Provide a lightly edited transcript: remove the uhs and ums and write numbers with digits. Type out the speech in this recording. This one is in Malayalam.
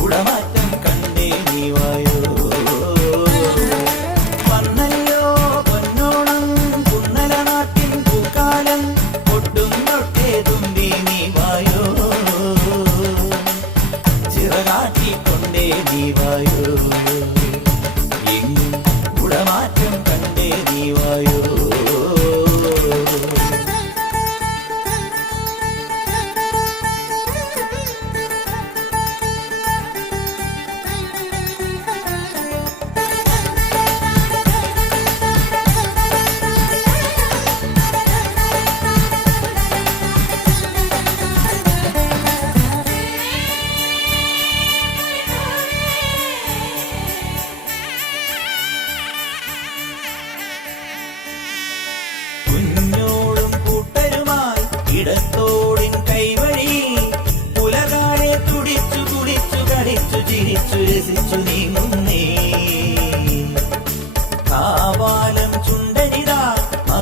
കുടമാറ്റം കണ്ടേ നീ വായോ. വന്നല്ലോ പൊന്നോണം കുന്നല നാട്ടിൻ പൂക്കാലം ഒട്ടും തൊട്ടേ തുമ്പി നീ വായോ. ചിറകാട്ടിക്കൊണ്ടേ നീ വായോ. എങ്ങും കുടമാറ്റം കണ്ടേ നീ വായോ. കുഞ്ഞോളും കൂട്ടരുമായി ഇടത്തോടിൻ കൈവഴി പുലകാലെ തുടിച്ചു കുടിച്ചു കളിച്ചു ചിരിച്ചു രസിച്ചു നീങ്ങുന്നു.